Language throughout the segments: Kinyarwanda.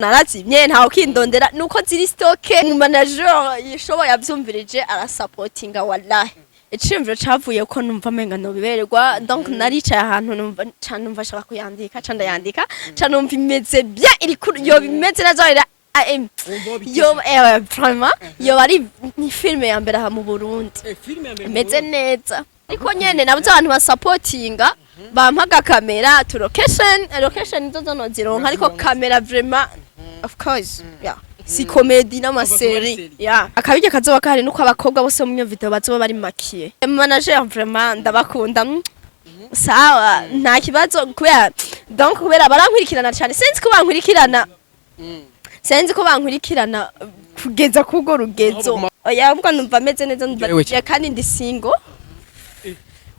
narazimye ntawe ukindondera nuko ziri stoke mu manager yishoboye avyumvirije arasupportinga wallahi icimviro cavuye ko numva menga no biberwa donc naricaye ahantu numva shaka kuyandika canda yandika numva imeze bien iri yo bimeze neza yo vraiment yo ari ni filme ya mbere ha mu Burundi imeze neza ariko nyene nabyo abantu basupportinga bampaga kamera to location nzo no zironka ariko kamera vraiment of course yeah si comedy na maseri yeah akabije kazoba kahari nuko abakobwa bose mu video bazoba bari makiye manager vraiment ndabakunda sawa nta kibazo kubera donc kubera barankurikirana cyane sinzi ko bankurikirana kugeza kugo rugezo yabwo numva ameze neza ndabye kandi ndi single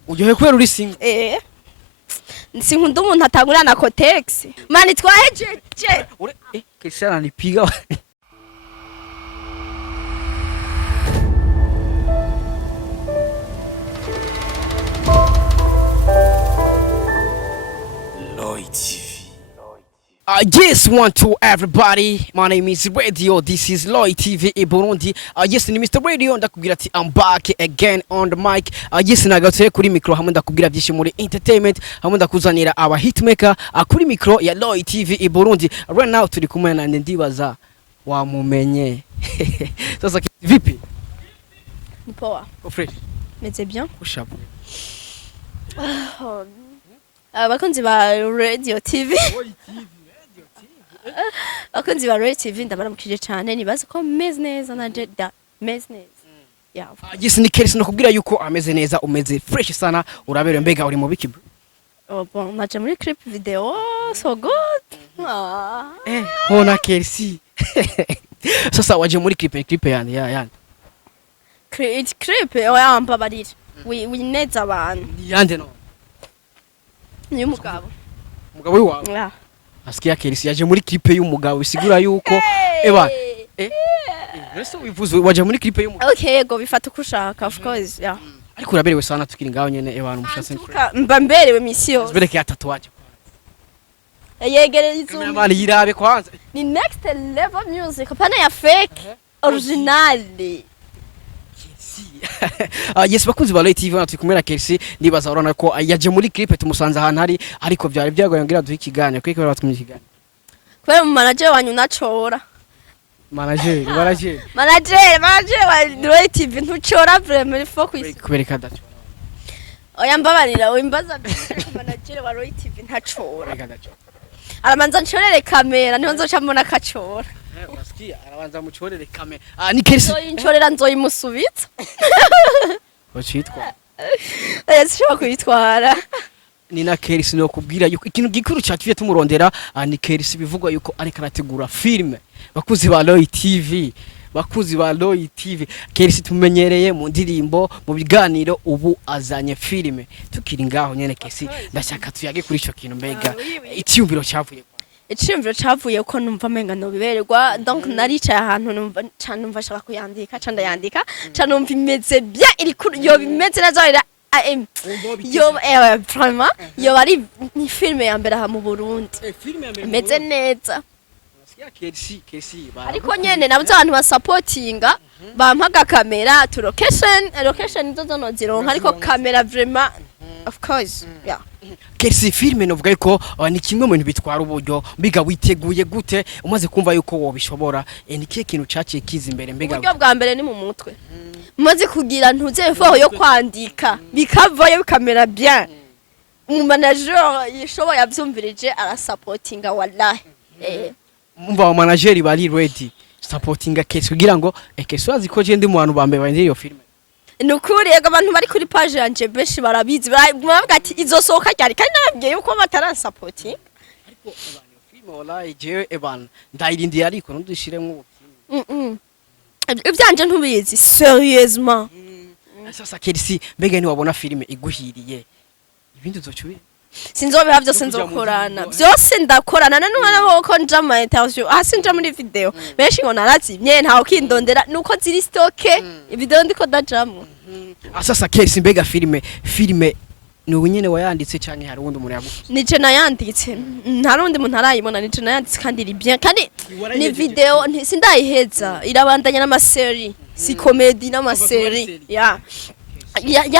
ujohe kwera uri single sinkunda umuntu atangura na Cotex mani twahejeje KERCY ananipiga Yes, one to everybody. My name is Radio. This is Loy TV in Burundi. Yes, ni Mr. Radio ndakubwira ati I'm back again on the mic. Yes, nagatse kuri micro hamwe ndakubwira byinshi muri entertainment hamwe ndakuzanira aba hitmaker kuri micro ya Loy TV in Burundi. Right now turi kumwe na ndibaza wamumenye. Sasa vipi? Ni poa. Fresh. Meze bien. Ushabu. Abakunzi ba Radio TV. Abakunzi ba Radio TV ndabaramukije cyane nibaza ko meze neza naje da meze neza. Yeah. Yes, ni KERCY nakubwira yuko ameze neza umeze fresh sana uraberewe mbega uri mu biki bro? Oh bon, naje muri clip video so good. Hona KERCY. Sasa waje muri clip yani yani. Clip oyamba barira. We neza abantu. Yande no. Ni umugabo. Umugabo wawe? Yeah. Asikia KERCY yaje muri clip y'umugabo bisigura yuko eba Resto wivuze waje muri clip y'umugabo. Okay, yego bifata ukushaka of course, yeah. Ariko uraberewe sana tukiri ngaho nyene abantu mushatse. Mba mberewe mission. Bereke ya tatuaje. Yegereye izumi. Mama yirabe kwanza. Ni next level music, pana ya fake original. Yes, bakunzi ba Loy TV turi kumwe na KERCY ndibaza urana ko yaje muri clip tumusanze ahantu hari ariko byari byagoye ngira duhe ikiganiro kwiko batwumye ikiganiro. Kwera mu manager wanyu nacora. Manager wa Loy TV ntucora vraiment focus. Kubereka dacho. Oya mbabarira wimbaza manager wa Loy TV ntacora. Aramanza ncorere kamera niho nzoca mbona kacora. Wasikia arabanza mucorere kamera. Ni KERCY. Ncorera nzoyimusubitsa. Wacitwa. Sishobora kuyitwara. Ni na KERCY no kubwira yuko ikintu gikuru cyatuye tumurondera ni KERCY bivugwa yuko ari karategura filme bakuzi ba Loy TV KERCY tumenyereye mu ndirimbo mu biganiro ubu azanye filme tukiri ngaho nyene KERCY ndashaka tuyage kuri ico kintu mbega icyumviro cyavuye ko numva menga no biberwa donc naricaye ahantu numva shaka kuyandika canda yandika numva imeze bien iri yo bimeze neza yo vraiment yo ari ni filme ya mbere ha mu Burundi imeze neza ariko nyene nabyo abantu basupportinga bampaga kamera to location nzo no zironka ariko kamera vraiment of course yeah. KERCY filme novuga yuko ni kimwe mu bintu bitwara uburyo mbiga witeguye gute umaze kumva yuko wobishobora ni kiye kintu cyaciye kiza imbere mbega uburyo bwa mbere ni mu mutwe maze kugira ntuze fo yo kwandika bikavayo bikamera bien mu manager yishoboye avyumvirije arasupportinga wallahi umva wa manager bari ready supportinga KERCY kugira ngo KERCY aziko je ndi mu bantu bambe bandi iyo filme nukuri yego abantu bari kuri page yanje beshi barabizi bavuga ati izosohoka cyari kandi nababwiye yuko bataransupport ariko abantu filme wallahi je eban ndayirindi ariko ndushiremo ibyanje ntubizi seriousement sasa KERCY mbega ni wabona filme iguhiriye ibindi uzocubira sinzobiha byose nzokorana byose ndakorana n'umwana woko nja mu interview hasi nja muri video benshi ngo narazimye ntawe ukindondera nuko ziri stoke video ndiko dajamo sasa KERCY mbega filme ni wenyine wayanditse cyane hari undi umuntu yagufasha nije nayanditse nta rundi muntu arayibona nije nayanditse kandi iri bien kandi ni video sindayiheza irabandanya n'amaseri si comedy n'amaseri ya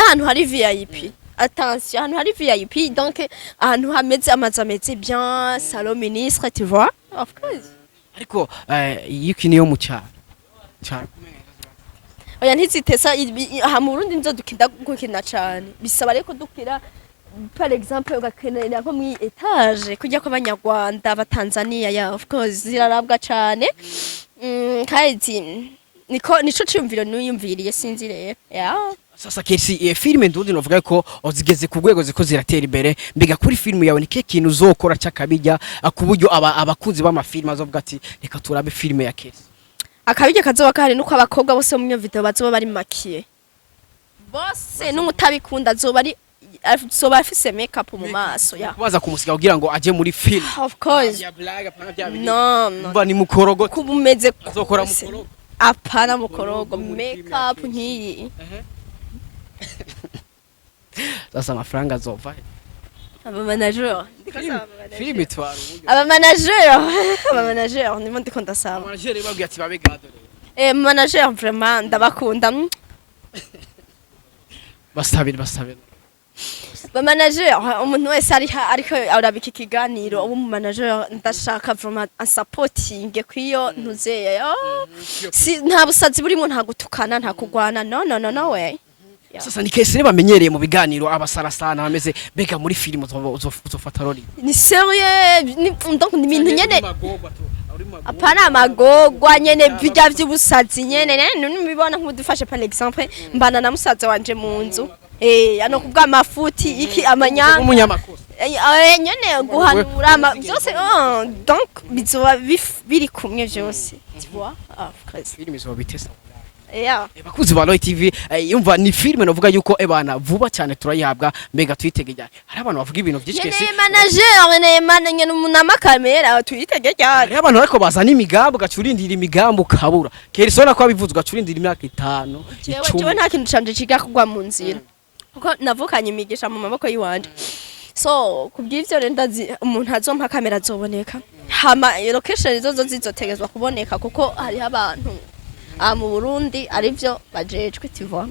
ahantu hari VIP attention ahantu hari VIP donc ahantu hameze amazu ameze bien salon ministre tu vois of course ariko yikiniyo mu cyaro oya ntizitesa aha mu Burundi nzo dukinda gukina cyane bisaba reko dukira par exemple ugakenera nko mu etage kujya kw'abanyarwanda abatanzania ya of course zirarabwa cyane kandi nico cyumviro nuyumviriye sinzi rero ya sasa KERCY filime ndundi novuga ko ozigeze ku rwego ziko ziratera imbere mbega kuri filime yawe nike kintu uzokora cyakabijya akuburyo abakunzi b'amafilime azovuga ati reka turabe filime ya KERCY akabijya kazoba kahari nuko abakobwa bose mu video bazoba bari makiye bose n'umutabikunda azoba afise makeup mu maso ya kubaza kumusiga kugira ngo aje muri film of course no mba ni mukorogo kubumeze azokora mukorogo apana mukorogo makeup nkiyi sasa amafaranga azova aba manager filime twara aba manager ndimo ndiko ndasaba manager babwiye ati babe gado manager vraiment ndabakunda basabira ba manager umuntu wese ariko arabika ikiganiro ubu mu manager ndashaka vraiment supporting kwiyo ntuzeye nta busazi burimo nta gutukana nta kugwana no way sasa ni KERCY bamenyereye mu biganiro abasarasana bameze bega muri filime uzofata roli ni sérieux donc ni ibintu nyene apana amagogwa nyene bijya vy'ubusazi nyene nibibona nk'udufashe par exemple mbana na musaza wanje mu nzu ano kubwa mafuti iki amanyanga umunyamakuru nyene guhanura byose donc bizoba biri kumwe byose tu vois filime zo bitesa bakuzi ba Roy TV yumva ni filime novuga yuko ebana vuba cyane turayihabwa mbega tuyitegejya hari abantu bavuga ibintu byinshi KERCY ne manager umunama kamera tuyitegejya hari abantu ariko bazana imigambo gacurindira imigambo kabura KERCY ona ko abivuzwa gacurindira imyaka 5 10 nta kintu canje kiga kugwa mu nzira kuko navukanye imigisha mu maboko yiwanje so kubw'ivyo rero ndazi umuntu azompa kamera azoboneka hama location zo zizotegezwa kuboneka kuko hari abantu mu Burundi arivyo bajejwe tivwa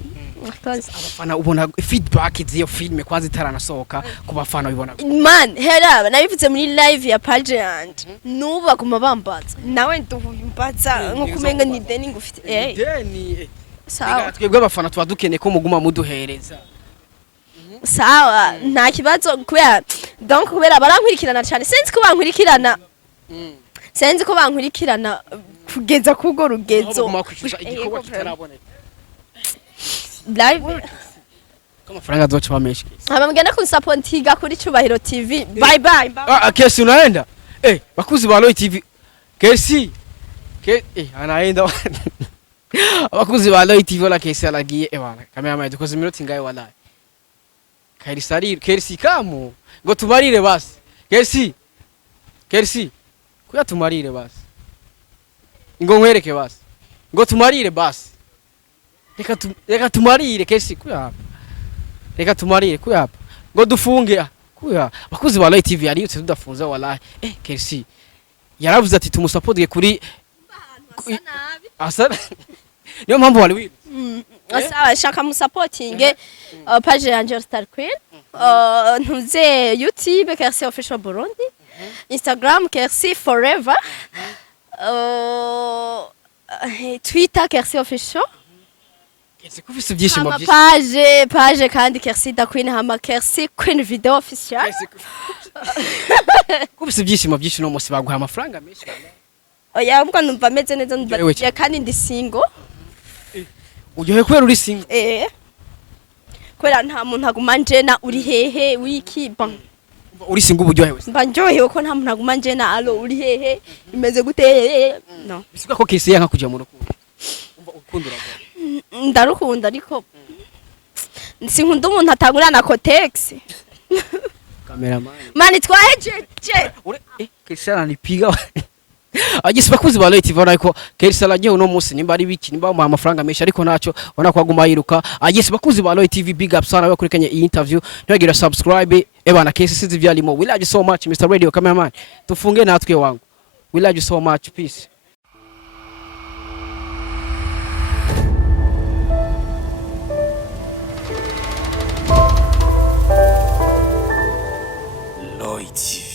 abafana ubona feedback z'iyo filme kwanza itaranasohoka ku bafana bibona man heraba nabivuze muri live ya page yanje nuba kuma bambaza nawe ndumbaza nko kumenga ni deni ngufite deni sawa twebwe abafana twa dukeneye ko muguma muduhereza sawa nta kibazo kubera donc kubera barankurikirana cyane sinzi ko bankurikirana kugeza kugo rugezo igikorwa kitaraboneka live amafaranga azoca bameshe abamugenda ku supportinga kuri Cyubahiro TV bye KERCY unaenda bakuzi ba Roy TV KERCY anaenda abakuzi ba Roy TV la KERCY alagiye bana kamera dukoze iminota ingaye wallahi KERCY kamu ngo tumarire basi KERCY kuya tumarire basi ngo nkwereke basi ngo tumarire basi reka tumarire KERCY kuya reka tumarire kuya ngo dufunge kuya bakuzi ba Roy TV yari yutse tudafunze wallahi KERCY yaravuze ati tumusapotige kuri asa niyo mpamvu wari wi sawa shaka mu supporting page yanje Star Queen ntuze YouTube KERCY official Burundi Instagram KERCY forever Twitter KERCY official KERCY kufise byishimo byinshi page kandi KERCY da Queen hama KERCY Queen video official kufise byishimo byinshi no musi baguha amafaranga menshi oya mbwa numva meze neza ndya kandi ndi single uryohe kwera uri single kwera nta muntu aguma njena uri hehe wiki uri single uburyohe wese mba njyohewe ko nta muntu aguma njena alo uri hehe imeze gute no bisuka ko KERCY yanka kujya mu rukundo umva ukundura ndarukunda ariko sinkunda umuntu atangurana kotex cameraman mani twahejeje KERCY ananipiga agise bakuzi ba Leti vona ko KERCY aragiye uno munsi nimba ari biki nimba mu amafaranga menshi ariko naco ubona ko aguma yiruka agise bakuzi ba Leti TV big up sana bakurikanye iyi interview ntibagira subscribe ebana KERCY sizi vyalimo we love you so much Mr Radio cameraman tufunge natwe wangu we love you so much peace Lloyd.